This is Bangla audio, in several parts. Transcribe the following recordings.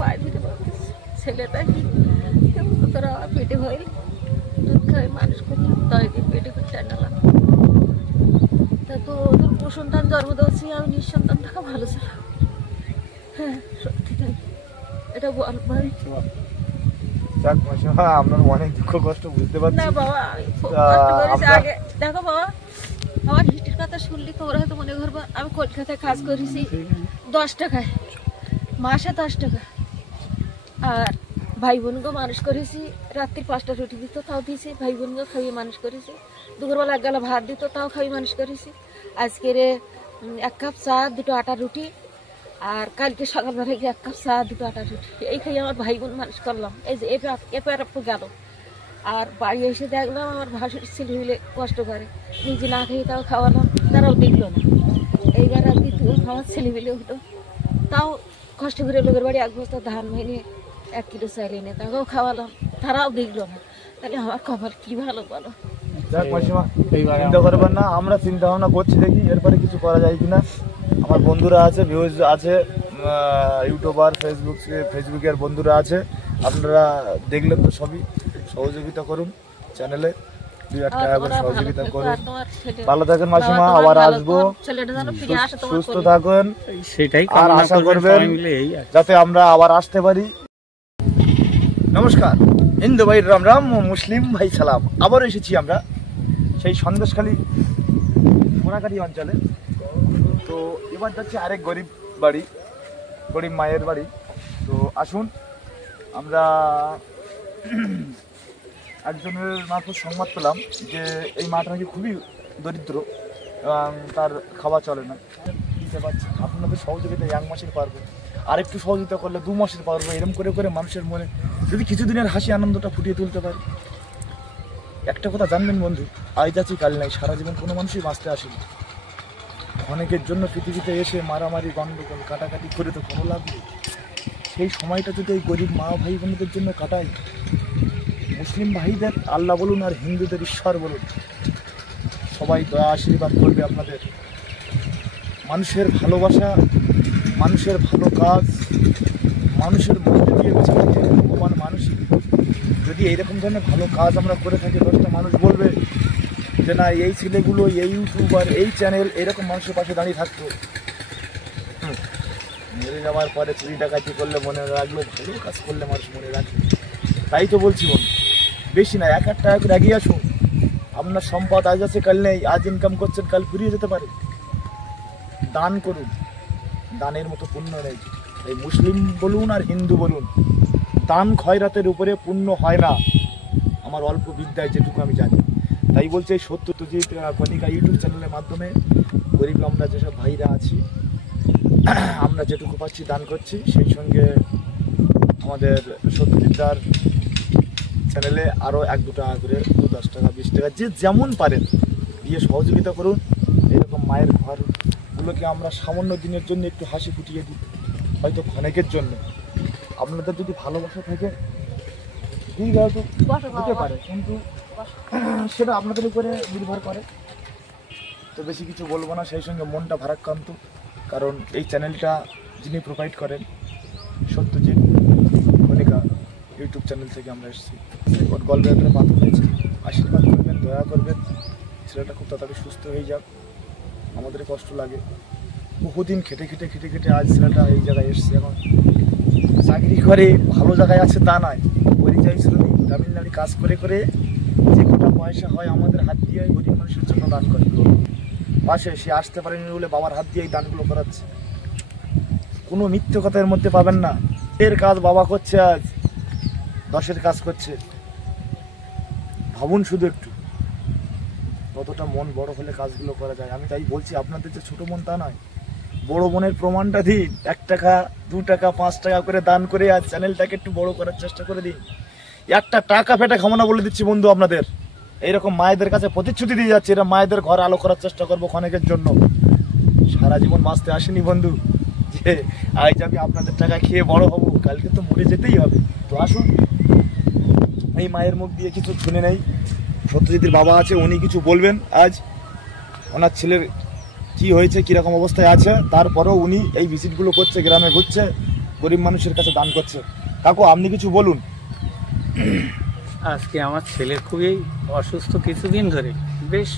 পায়ে দিতে পারবে ছেলেটাই তোরা পেটে হয়ে দুধ খাই মানুষ করলাম 10 দিন পেটে করে টানালাম তা তো তোর সন্তান জন্ম দিয়েছি আমি নিঃসন্তান থাকা ভালো ছিল হ্যাঁ সত্যি তাই এটা বল ভাই যাক মাসিমা আপনার অনেক দুঃখ কষ্ট বুঝতে পারছি না বাবা আমি খুব কষ্ট করেছি আগে দেখো বাবা আমার হিস্ট্রির কথা শুনলি তোমরা হয়তো মনে করবা আমি কলকাতায় কাজ করেছি 10 টাকায় মাসে 10 টাকা আর ভাই বোনকে মানুষ করেছি রাত্রি 5টা রুটি দিত তাও দিয়েছি ভাই বোনকে খাইয়ে মানুষ করেছি দুপুরবেলা 1 গালা ভাত দিত তাও খাইয়ে মানুষ করেছি আজকের 1 কাপ চা 2টো আটা রুটি আর কালকে সকালবেলা গিয়ে 1 কাপ চা 2টো আটা রুটি এই খাইয়ে আমার ভাই বোন মানুষ করলাম এই যে এবার গেল আর বাড়ি এসে দেখলাম আমার ভাসুর ছেলে মিলে কষ্ট করে নিজে না খেয়ে তাও খাওয়ালাম তারাও দেখলো না এইবার আর দ্বিতীয় আমার ছেলে মিলে হতো তাও কষ্ট করে লোকের বাড়ি 1 বস্তা ধান ভেঙে 1 কিলো চাল এনে তাকেও খাওয়ালাম তারাও দেখলো না তাহলে আমার কপাল কি ভালো বলো যাক মাসিমা চিন্তা করবেন না আমরা চিন্তা ভাবনা করছি দেখি এরপরে কিছু করা যায় কিনা আমার বন্ধুরা আছে ভিউজ আছে ইউটিউবার ফেসবুকের বন্ধুরা আছে আপনারা দেখলেন তো সবই সহযোগিতা করুন চ্যানেলে 2-1 টাকা করে সহযোগিতা করুন ভালো থাকেন মাসিমা আবার আসবো সুস্থ থাকুন সেটাই আর আশা করবেন যাতে আমরা আবার আসতে পারি নমস্কার হিন্দু ভাই রাম রাম মুসলিম ভাই সালাম আবার এসেছি আমরা সেই সন্দেশখালী মোড়াকাটি অঞ্চলে তো এবার যাচ্ছে আরেক গরিব মায়ের বাড়ি তো আসুন আমরা একজনের মারফত সংবাদ পেলাম যে এই মাটা নাকি খুবই দরিদ্র এবং তার খাওয়া চলে না দিতে পারছি আপনাদের সহযোগিতা 1 মাসের পারবো আর একটু সহযোগিতা করলে 2 মাসের পারবো এরকম করে করে মানুষের মনে যদি কিছুদিনের হাসি আনন্দটা ফুটিয়ে তুলতে পারি একটা কথা জানবেন বন্ধু আজ আছি কাল নাই সারা জীবন কোনো মানুষই বাঁচতে আসেনি অনেকের জন্য পৃথিবীতে এসে মারামারি গন্ডগোল কাটাকাটি করে তো কোনো লাভ নেই সেই সময়টা যদি এই গরিব মা ভাই বোনদের জন্য কাটাই মুসলিম ভাইদের আল্লাহ বলুন আর হিন্দুদের ঈশ্বর বলুন সবাই দয়া আশীর্বাদ করবে আপনাদের মানুষের ভালোবাসা মানুষের ভালো কাজ মানুষের মধ্যে দিয়ে বেঁচে থাকে ভগবান মানুষই যদি এইরকম ধরনের ভালো কাজ আমরা করে থাকি 10টা মানুষ বলবে যে না এই ছেলেগুলো এই ইউটিউবার এই চ্যানেল এরকম মানুষের পাশে দাঁড়িয়ে থাকতো মরে যাওয়ার পরে চুরি ডাকাতি করলে মনে রাখলো ভালো কাজ করলে মানুষ মনে রাখে তাই তো বলছি বন্ধু বেশি না 1-1 টাকা করে এগিয়ে আসুন আপনার সম্পদ আজ আছে কাল নেই আজ ইনকাম করছেন কাল ফুরিয়ে যেতে পারে দান করুন দানের মতো পুণ্য নেই এই মুসলিম বলুন আর হিন্দু বলুন দান খয়রাতের উপরে পুণ্য হয় না আমার অল্প বিদ্যায় যেটুকু আমি জানি তাই বলছে সত্যজিৎ কণিকা ইউটিউব চ্যানেলের মাধ্যমে গরিব আমরা যেসব ভাইরা আছি আমরা যেটুকু পাচ্ছি দান করছি সেই সঙ্গে আমাদের সত্যজিৎদার চ্যানেলে আরও 1-2 টাকা করে 10 টাকা 20 টাকা যে যেমন পারেন দিয়ে সহযোগিতা করুন এরকম মায়ের ঘরগুলোকে আমরা সামান্য দিনের জন্য একটু হাসি ফুটিয়ে দিই হয়তো ক্ষণেকের জন্য আপনাদের যদি ভালোবাসা থাকে ঠিক হয়তো হতে পারে কিন্তু সেটা আপনাদের উপরে নির্ভর করে তো বেশি কিছু বলবো না সেই সঙ্গে মনটা ভারাক্রান্ত কারণ এই চ্যানেলটা যিনি প্রোভাইড করেন সত্যজিৎ কণিকা ইউটিউব চ্যানেল থেকে আমরা এসেছি গল্পের একটা মাথা হয়েছে আশীর্বাদ করবেন দয়া করবেন ছেলেটা খুব তাড়াতাড়ি সুস্থ হয়ে যাক আমাদের কষ্ট লাগে বহুদিন খেটে আজ ছেলেটা এই জায়গায় এসছে এখন চাকরি করে ভালো জায়গায় আছে তা নয় পরিযায়ী শ্রমিক তামিলনাড়ু কাজ করে করে যে কটা পয়সা হয় আমাদের হাত দিয়ে গরিব মানুষের জন্য দান করে পাশে সে আসতে পারেনি বলে বাবার হাত দিয়ে এই দানগুলো করাচ্ছে কোনো মিথ্যে কথার মধ্যে পাবেন না এর কাজ বাবা করছে আজ 10-এর কাজ করছে ভাবুন শুধু একটু কতটা মন বড় হলে কাজগুলো করা যায় আমি তাই বলছি আপনাদের যে ছোট মন তা নয় বড় মনের প্রমাণটা দিন 1 টাকা 2 টাকা 5 টাকা করে দান করে আজ চ্যানেলটাকে একটু বড় করার চেষ্টা করে দিন 1 টাকা ফেটে খামনা বলে দিচ্ছি বন্ধু আপনাদের এইরকম মায়েদের কাছে প্রতিশ্রুতি দিয়ে যাচ্ছে এরা মায়েদের ঘর আলো করার চেষ্টা করবো ক্ষণেকের জন্য সারা জীবন বাঁচতে আসেনি বন্ধু যে আজ আমি আপনাদের টাকা খেয়ে বড় হবো কালকে তো মরে যেতেই হবে তো আসুন এই মায়ের মুখ দিয়ে কিছু শুনে নেই সত্যজিতের বাবা আছে উনি কিছু বলবেন আজ ওনার ছেলের কি হয়েছে কিরকম অবস্থায় আছে তারপরেও উনি এই ভিজিটগুলো করছে গ্রামে ঘুরছে গরিব মানুষের কাছে দান করছে। কাকু আপনি কিছু বলুন। আজকে আমার ছেলে খুবই অসুস্থ, কিছুদিন ধরে বেশ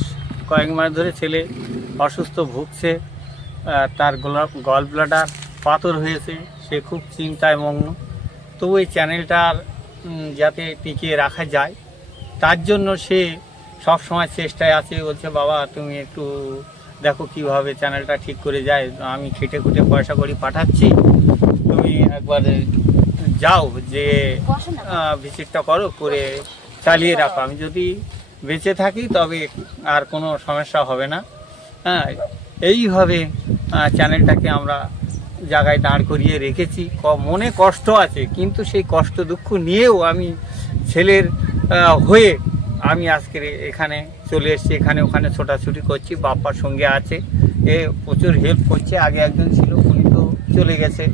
কয়েক মাস ধরে ছেলে অসুস্থ ভুগছে। তার গল ব্লাডার পাথর হয়েছে, সে খুব চিন্তায় মগ্ন। তবু এই চ্যানেলটার যাতে টিকিয়ে রাখা যায় তার জন্য সে সব সময় চেষ্টায় আছে। বলছে বাবা তুমি একটু দেখো কিভাবে চ্যানেলটা ঠিক করে যায়, আমি খেটে খুটে পয়সা করি পাঠাচ্ছি, তুমি একবার যাও যে ভিজিটটা করো, করে চালিয়ে রাখো। আমি যদি বেঁচে থাকি তবে আর কোনো সমস্যা হবে না। হ্যাঁ, এইভাবে চ্যানেলটাকে আমরা জায়গায় দাঁড় করিয়ে রেখেছি। মনে কষ্ট আছে, কিন্তু সেই কষ্ট দুঃখ নিয়েও আমি ছেলের হয়ে আমি আজকে এখানে চলে এসেছি। এখানে ওখানে ছোটাছুটি করছি, বাপ্পার সঙ্গে আছে, এ প্রচুর হেল্প করছে। আগে একজন ছিল, উনি তো চলে গেছে।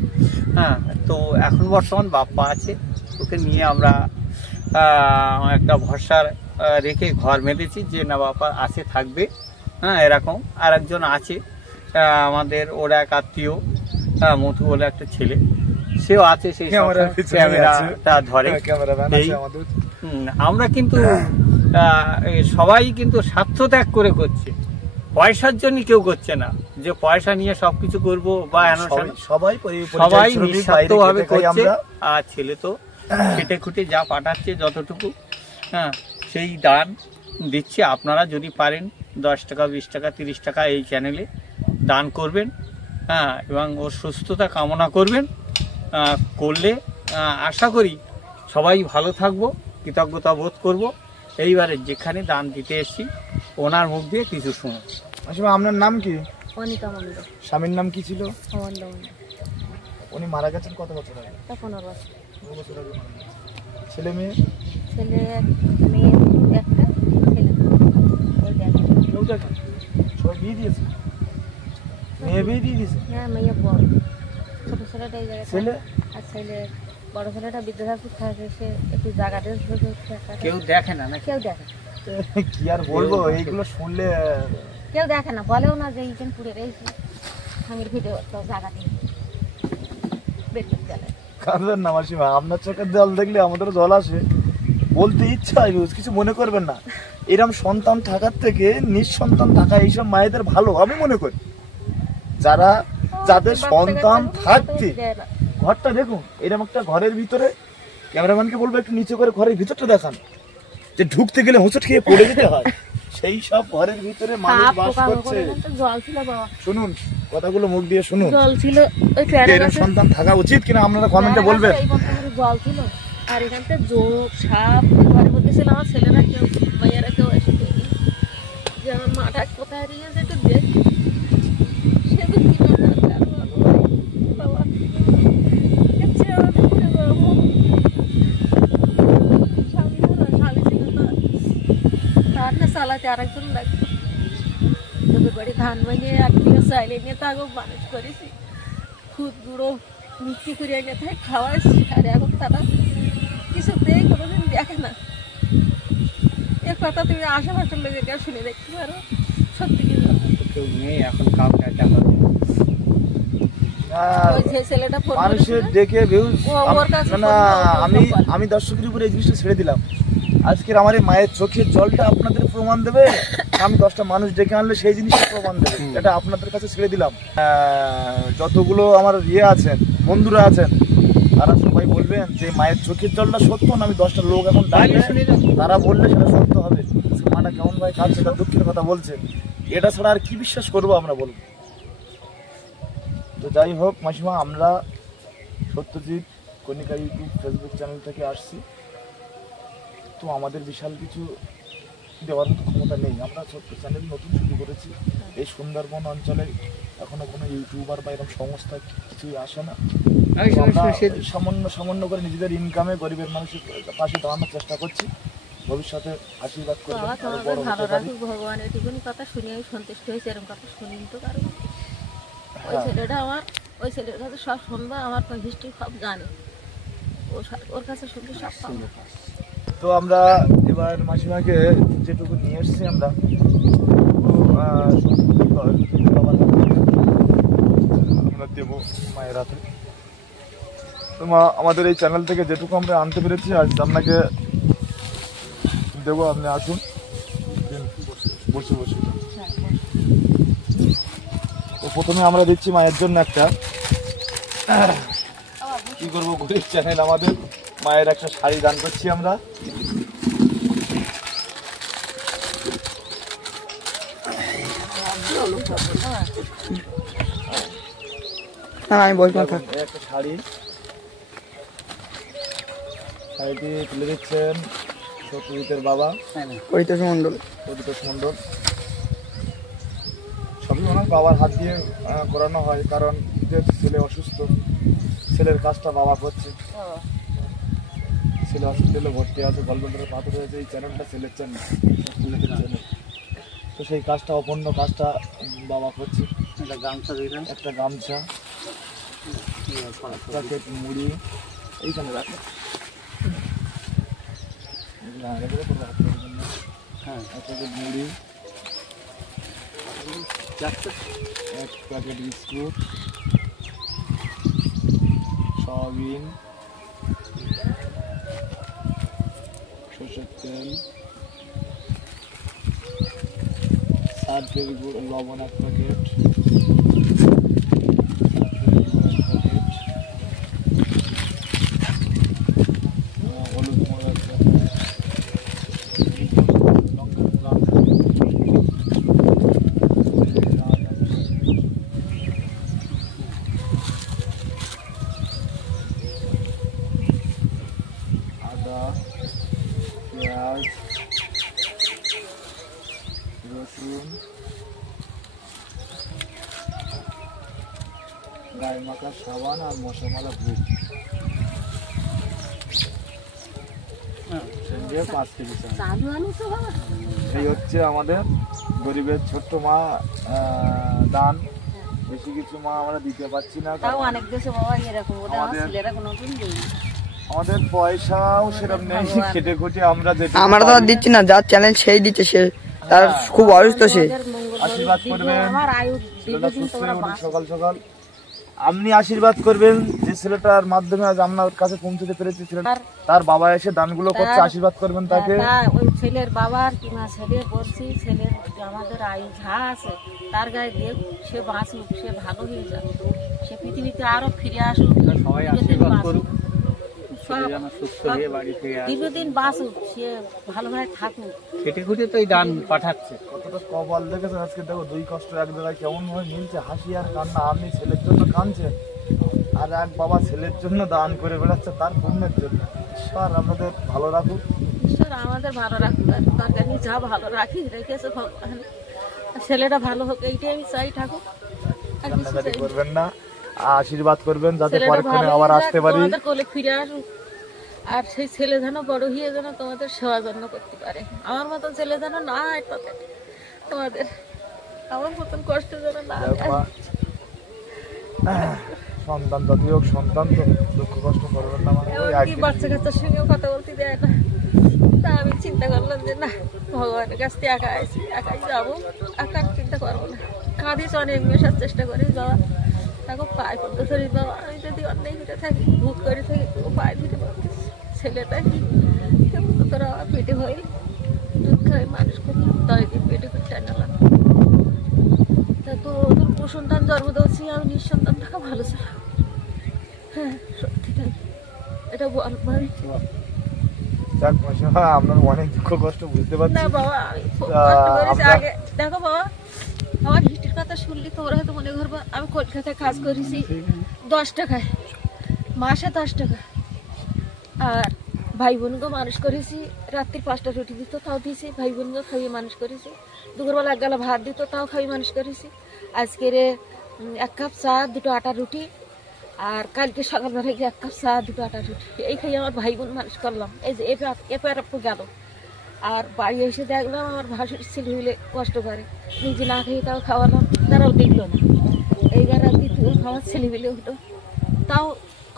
হ্যাঁ, তো এখন বর্তমান বাপ্পা আছে, ওকে নিয়ে আমরা একটা ভরসার রেখে ঘর মেঁধেছি যে না বাপ্পা আছে, থাকবে। হ্যাঁ, এরকম আর একজন আছে আমাদের, ওরা এক আত্মীয়, মধু বলে একটা ছেলে, সেও আছে, সেই ক্যামেরাটা ধরে। আমরা কিন্তু সবাই কিন্তু স্বার্থ ত্যাগ করে করছে, পয়সার জন্য কেউ করছে না যে পয়সা নিয়ে সবকিছু করবো বা সবাই নিঃস্বার্থ ভাবে করছে। আর ছেলে তো খেটে খুটে যা পাঠাচ্ছে যতটুকু, হ্যাঁ, সেই দান দিচ্ছে। আপনারা যদি পারেন 10 টাকা 20 টাকা 30 টাকা এই চ্যানেলে দান করবেন। হ্যাঁ, এবং ওর সুস্থতা কামনা করবেন। করলে আশা করি সবাই ভালো থাকবো, কৃতজ্ঞতা বোধ করব। এইবারে যেখানে দান দিতে এসেছি ওনার মুখ দিয়ে কিছু শুনো। আসলে আপনার নাম কি? অনিতা মন্ডল। স্বামীর নাম কি ছিল? অমন্দ মন্ডল। উনি মারা গেছেন কত বছর আগে? 15 বছর। 15 বছর আগে মারা গেছেন। ছেলে মেয়ে? ছেলে মেয়ে একটা, ছেলে কেউ দেখেন সবাই বিয়ে দিয়েছে? মেয়ে বিয়ে দিয়ে দিয়েছে? হ্যাঁ, মেয়ে বড়, ছোট ছেলেটা এই জায়গায়। ছেলে? আর ছেলে বড় ছেলেটা বিদ্যাসাগর থাকে, সে একটু জায়গা দিয়ে কেউ দেখে না, কেউ দেখে কি আর বলবো, এইগুলো শুনলে কেউ দেখে না, বলেও না যে এইখান পুড়ে রয়েছে স্বামীর ভিডিও তো জায়গা দিয়ে বের করে গেলে। কাঁদবেন না মাসিমা, আপনার চোখের জল দেখলে আমাদেরও জল আসে, বলতে ইচ্ছা হয়, কিছু মনে করবেন না। এরকম সন্তান থাকার থেকে নিঃসন্তান থাকা এইসব মায়েদের ভালো আমি মনে করি। যারা যাদের সন্তান থাকছে, ঘরটা দেখুন, এরকম একটা ঘরের ভিতরে, ক্যামেরাম্যানকে বলবো একটু নিচে করে ঘরের ভিতরটা দেখান, যে ঢুকতে গেলে হোঁচট খেয়ে পড়ে যেতে হয়, সেই সব ঘরের ভিতরে মানুষ বাস করছে। জল ছিল বাবা, শুনুন কথাগুলো মুখ দিয়ে শুনুন। জল ছিল, এরকম সন্তান থাকা উচিত কিনা আপনারা কমেন্টে বলবেন। জল ছিল আর এখানটা জোক সাপ ঘরের মধ্যে ছিল। আমার ছেলেরা কেউ মাইয়ারা কেউ এসে দেখি যে আমার মাটা কোথায় রিয়েছে একটু দেখ, সে তো কি বাবা চালাতে আরেকজন লাগবে। তোদের বাড়ি ধান বানিয়ে একদিকে চাইলে নিয়ে তাকেও মানুষ করেছি, খুদ গুঁড়ো মিষ্টি করে এনে তাই খাওয়াইছি। আর এখন তারা কিছুতেই কোনোদিন দেখে না। এর কথা তুমি আশেপাশের লোক এটা শুনে দেখতে পারো, সত্যি কি কেউ নেই এখন কাউকে দেখা যায়। মানুষের দেখে আমি দর্শকের উপরে এই জিনিসটা ছেড়ে দিলাম। আজকের আমার এই মায়ের চোখের জলটা আপনাদের প্রমাণ দেবে, আমি 10টা মানুষ ডেকে আনলে সেই জিনিসটা প্রমাণ দেবে, এটা আপনাদের কাছে ছেড়ে দিলাম। যতগুলো আমার আছেন, বন্ধুরা আছেন, তারা সবাই বলবেন যে মায়ের চোখের জলটা সত্য না। আমি 10টা লোক এখন ডাকলে তারা বললে সেটা সত্য হবে। মাটা কেমন ভাই কাঁদছে, তার দুঃখের কথা বলছে, এটা ছাড়া আর কি বিশ্বাস করবো আমরা বলবো। তো যাই হোক মাসিমা, আমরা সত্যজিৎ কণিকা ইউটিউব ফেসবুক চ্যানেল থেকে আসছি। তো আমাদের বিশাল কিছু দেওয়ার মতো ক্ষমতা নেই, আমরা ছোট্ট চ্যানেল নতুন শুরু করেছি। এই সুন্দরবন অঞ্চলে এখনো কোনো ইউটিউবার বা এরকম সংস্থা কিছুই আসে না। সামান্য করে নিজেদের ইনকামে গরিবের মানুষের পাশে দাঁড়ানোর চেষ্টা করছি। ভবিষ্যতে আশীর্বাদ করবেন, ভালো রাখুক ভগবান, এটুকুনি কথা শুনে আমি সন্তুষ্ট হয়েছি। এরকম কথা শুনি তো কারো। ওই ছেলেটা আমার, ওই ছেলের কাছে সব শুনবা, আমার হিস্ট্রি সব জানে, ওর কাছে শুনতে সব পাবো। তো আমরা এবার মাসিমাকে যেটুকু নিয়ে এসছি আমরা দেবো মায়ের হাতে। তো মা আমাদের এই চ্যানেল থেকে যেটুকু আমরা আনতে পেরেছি আজ আপনাকে দেবো, আপনি আসুন, বসে বসে। তো প্রথমে আমরা দিচ্ছি মায়ের জন্য একটা, কি করবো গরিব চ্যানেল আমাদের, মায়ের একটা শাড়ি দান করছি আমরা। আমি বলবো একটা শাড়ি, শাড়িটি তুলে দিচ্ছেন সত্যজিতের বাবা পরিতোষ মণ্ডল। সবই ওনার বাবার হাত দিয়ে করানো হয়, কারণ যেহেতু ছেলে অসুস্থ, ছেলের কাজটা বাবা করছে। ছেলে হসপিটালে ভর্তি আছে, গলব্লাডারে পাথর হয়েছে, এই চ্যানেলটা ছেলের চ্যানেল, তো সেই কাজটা অপূর্ণ কাজটা বাবা করছে। একটা গামছা, প্যাকেট মুড়ি এইখানে রাখে, এক প্যাকেট মুড়ি, এক প্যাকেট বিস্কুট, সয়াবিন, সরষের তেল, সার্ফের লবণ এক প্যাকেট, হলুদ গুঁড়ো এক প্যাকেট, লঙ্কার গুঁড়ো, আদা, পেঁয়াজ, রসুন, গায়ে মাখা সাবান আর মশলা ভুট, সঙ্গে 5 কেজি চাল। এই হচ্ছে আমাদের গরিবের ছোট্ট মা দান। বেশি কিছু মা আমরা দিতে পারছি না, আমাদের পয়সাও সেরকম নেই, খেটে খুঁটে আমরা যেটা আমরা তো আর দিচ্ছি না, যার চ্যানেল সেই দিচ্ছে, সে তার খুব অসুস্থ, সে আশীর্বাদ করবেন সকাল সকাল, আপনি আশীর্বাদ করবেন যে ছেলেটার মাধ্যমে আজ আপনার কাছে পৌঁছতে পেরেছি, ছেলেটা তার বাবা এসে দানগুলো করছে, আশীর্বাদ করবেন তাকে। ওই ছেলের বাবার কিংবা ছেলের বলছি, ছেলের আমাদের আয়ু যা আছে তার গায়ে দেখ, সে বাঁচুক, সে ভালো হয়ে যাক, সে পৃথিবীতে আরো ফিরে আসুক, সবাই আশীর্বাদ করুক, দীর্ঘদিন বাঁচুক, সে ভালোভাবে থাকুক। খেটে খুঁটে তো এই দান পাঠাচ্ছে। কতটা কপাল দেখেছেন আজকে, দেখো দুই কষ্ট এক জায়গায় কেমন ভাবে মিলছে, হাসি আর কান্না। আপনি ছেলের জন্য কাঁদছেন, আর এক বাবা ছেলের জন্য দান করে বেড়াচ্ছে তার পুণ্যের জন্য। ঈশ্বর আপনাদের ভালো রাখুক, ঈশ্বর আমাদের ভালো রাখুক, আর তাকে নিয়ে যা ভালো রাখি রেখেছে ভগবান, ছেলেটা ভালো হোক এইটাই আমি চাই, ঠাকুর আর কিছু চাই না। করবেন না, আশীর্বাদ করবেন যাতে পরক্ষণে আবার আসতে পারি, তোমাদের কোলে ফিরে আসুক, আর সেই ছেলে যেন বড় হয়ে যেন তোমাদের সেবা যত্ন করতে পারে, আমার মতন ছেলে যেন না হয় তোমাদের, আমার মতন কষ্ট যেন না হয়। সন্তান যতই হোক সন্তান, তো দুঃখ কষ্ট করবেন না, মানে কি বাচ্চা কাচ্চার সঙ্গেও কথা বলতে দেয় না, তা আমি চিন্তা করলাম যে না, ভগবানের কাছ থেকে একাই যাবো, একার চিন্তা করবো না। কাঁদিস অনেক, মেশার চেষ্টা করি বাবা, তাকে পায়ে করতে ধরি বাবা, আমি যদি অন্যায় ফিরে থাকি, ভুল করে থাকি, ও পায়ে ফিরে পারতিস, ছেলেটা কি তোরা আমার পেটে হয়ে দুধ খাই মানুষ করি, 10 দিন পেটে করে টানালাম, তা তো তোর কুসন্তান জন্ম দিয়েছি আমি, নিঃসন্তান থাকা ভালো ছিল। হ্যাঁ সত্যি তাই, এটা বল ভাই। যাক মাসিমা, আপনার অনেক দুঃখ কষ্ট বুঝতে পারছি। না বাবা, আমি খুব কষ্ট করেছি আগে। দেখো বাবা, আমার হিটের কথা শুনলি তোমরা হয়তো মনে করবো আমি কলকাতায় কাজ করেছি 10 টাকায়, মাসে 10 টাকা, আর ভাই বোনকে মানুষ করেছি, রাত্রি 5টা রুটি দিত তাও দিয়েছি, ভাই বোনকে খাইয়ে মানুষ করেছি, দুপুরবেলা 1 গালা ভাত দিত তাও খাইয়ে মানুষ করেছি, আজকের 1 কাপ চা 2টো আটা রুটি, আর কালকে সকালবেলা 1 কাপ চা 2টো আটা রুটি, এই খাইয়ে আমার ভাই বোন মানুষ করলাম। এই যে এপার গেল, আর বাড়ি এসে দেখলাম আমার ভাসুর ছেলে মিলে কষ্ট করে, নিজে না খেয়ে তাও খাওয়ালাম, তারাও দেখলো না। এইবার আর দ্বিতীয় খাওয়ার ছেলে মিলে হলো, তাও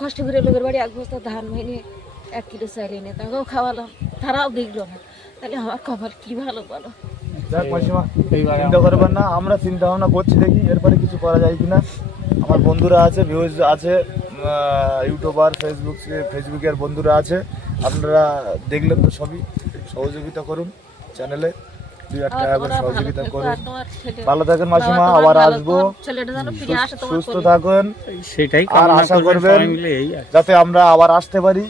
কষ্ট করে লোকের বাড়ি 1 বস্তা ধান ভেঙে 1 কিলো চাল এনে তাকেও খাওয়ালাম, তারাও দেখলো না। তাহলে আমার কপাল কি ভালো বলো। যাক মাসিমা, চিন্তা করবেন না, আমরা চিন্তা ভাবনা করছি, দেখি এরপরে কিছু করা যায় কিনা। আমার বন্ধুরা আছে, ভিউজ আছে, ইউটিউবার ফেসবুকের বন্ধুরা আছে, আপনারা দেখলেন তো সবই, সহযোগিতা করুন চ্যানেলে, 2-8 টাকা করে সহযোগিতা করুন। ভালো থাকেন মাসিমা, আবার আসবো, সুস্থ থাকুন, সেটাই আর আশা করবেন যাতে আমরা আবার আসতে পারি।